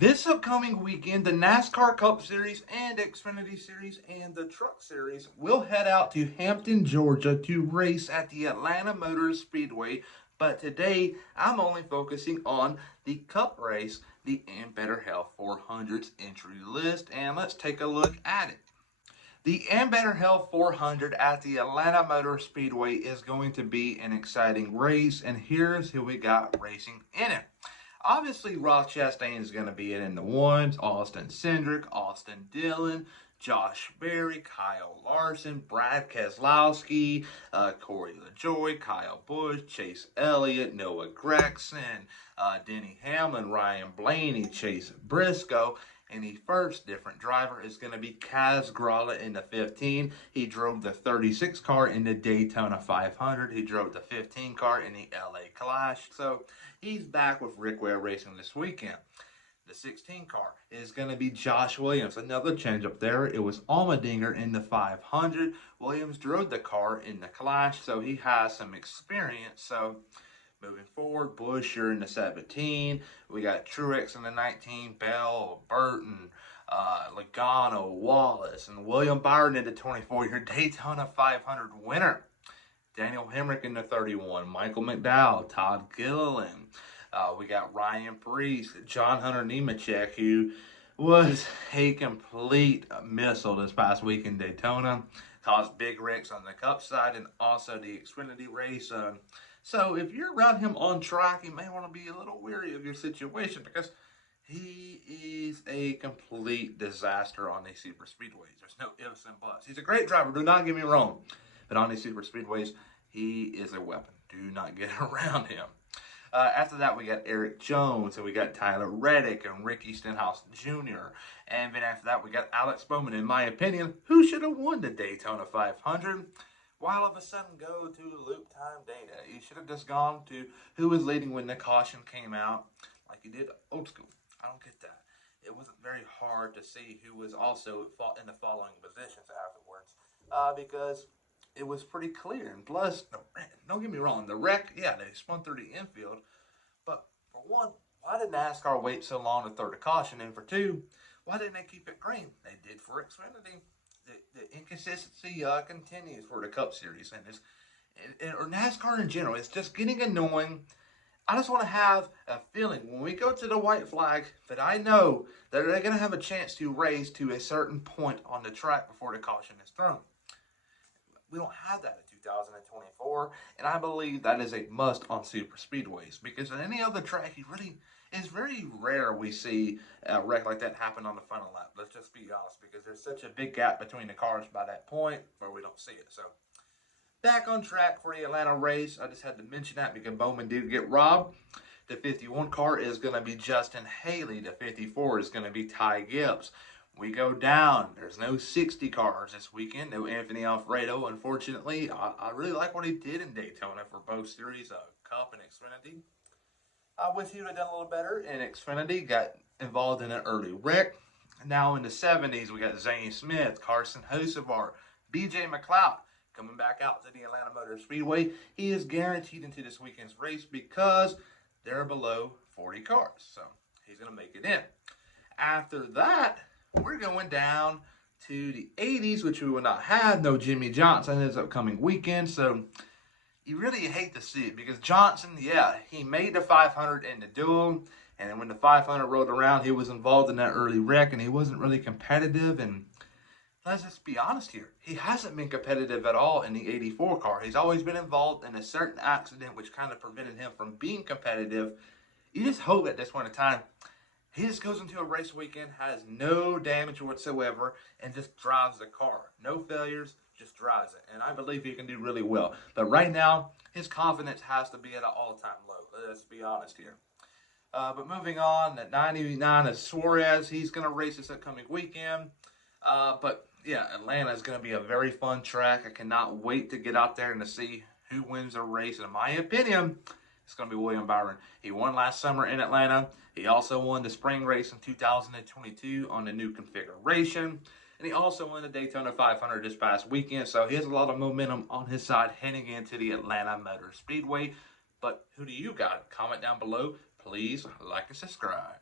This upcoming weekend, the NASCAR Cup Series and Xfinity Series and the Truck Series will head out to Hampton, Georgia to race at the Atlanta Motor Speedway. But today, I'm only focusing on the Cup race, the Ambetter Health 400's entry list, and let's take a look at it. The Ambetter Health 400 at the Atlanta Motor Speedway is going to be an exciting race, and here's who we got racing in it. Obviously, Ross Chastain is going to be in the ones. Austin Cindric, Austin Dillon, Josh Berry, Kyle Larson, Brad Keselowski, Corey LaJoie, Kyle Busch, Chase Elliott, Noah Gragson, Denny Hamlin, Ryan Blaney, Chase Briscoe. And the first different driver is going to be Kaz Grala in the 15. He drove the 36 car in the Daytona 500. He drove the 15 car in the LA Clash. So he's back with Rick Ware Racing this weekend. The 16 car is going to be Josh Williams. Another change up there. It was Allmendinger in the 500. Williams drove the car in the Clash, so he has some experience. So moving forward, Buescher in the 17. We got Truex in the 19. Bell, Burton, Logano, Wallace, and William Byron in the 24-year Daytona 500 winner. Daniel Hemrick in the 31. Michael McDowell, Todd Gilliland. We got Ryan Preece, John Hunter Nemechek, who was a complete missile this past week in Daytona. Caused big wrecks on the Cup side and also the Xfinity race. So if you're around him on track, you may want to be a little wary of your situation because he is a complete disaster on these super speedways. There's no ifs and buts. He's a great driver, do not get me wrong. But on these super speedways, he is a weapon. Do not get around him. After that, we got Eric Jones, and we got Tyler Reddick and Ricky Stenhouse Jr. And then after that, we got Alex Bowman, in my opinion, who should have won the Daytona 500. Why all of a sudden go to loop time data? You should have just gone to who was leading when the caution came out, like you did old school. I don't get that. It wasn't very hard to see who was also in the following positions afterwards, because it was pretty clear. And plus, don't get me wrong, the wreck, yeah, they spun through the infield. But for one, why did NASCAR wait so long to throw the caution? And for two, why didn't they keep it green? They did for Xfinity. The inconsistency continues for the Cup Series or NASCAR in general. It's just getting annoying. I just want to have a feeling when we go to the white flag that I know that they're going to have a chance to race to a certain point on the track before the caution is thrown. We don't have that in 2024, and I believe that is a must on super speedways because on any other track, it's very rare we see a wreck like that happen on the final lap. Let's just be honest, because there's such a big gap between the cars by that point where we don't see it. So back on track for the Atlanta race. I just had to mention that because Bowman did get robbed. The 51 car is going to be Justin Haley. The 54 is going to be Ty Gibbs. We go down. There's no 60 cars this weekend. No Anthony Alfredo, unfortunately. I really like what he did in Daytona for both series, Cup and Xfinity. I wish he would have done a little better in Xfinity. Got involved in an early wreck. Now in the 70s, we got Zane Smith, Carson Hocevar, B.J. McLeod coming back out to the Atlanta Motor Speedway. He is guaranteed into this weekend's race because they're below 40 cars. So he's going to make it in. After that, we're going down to the 80s, which we will not have. No Jimmy Johnson this upcoming weekend. So you really hate to see it because Johnson, yeah, he made the 500 in the duel. And then when the 500 rolled around, he was involved in that early wreck and he wasn't really competitive. And let's just be honest here. He hasn't been competitive at all in the 84 car. He's always been involved in a certain accident which kind of prevented him from being competitive. You just hope at this point in time, he just goes into a race weekend, has no damage whatsoever, and just drives the car. No failures, just drives it. And I believe he can do really well. But right now, his confidence has to be at an all-time low. Let's be honest here. But moving on, at 99 is Suarez. He's going to race this upcoming weekend. But yeah, Atlanta is going to be a very fun track. I cannot wait to get out there and to see who wins the race. In my opinion, it's going to be William Byron. He won last summer in Atlanta. He also won the spring race in 2022 on the new configuration. And he also won the Daytona 500 this past weekend. So he has a lot of momentum on his side heading into the Atlanta Motor Speedway. But who do you got? Comment down below. Please like and subscribe.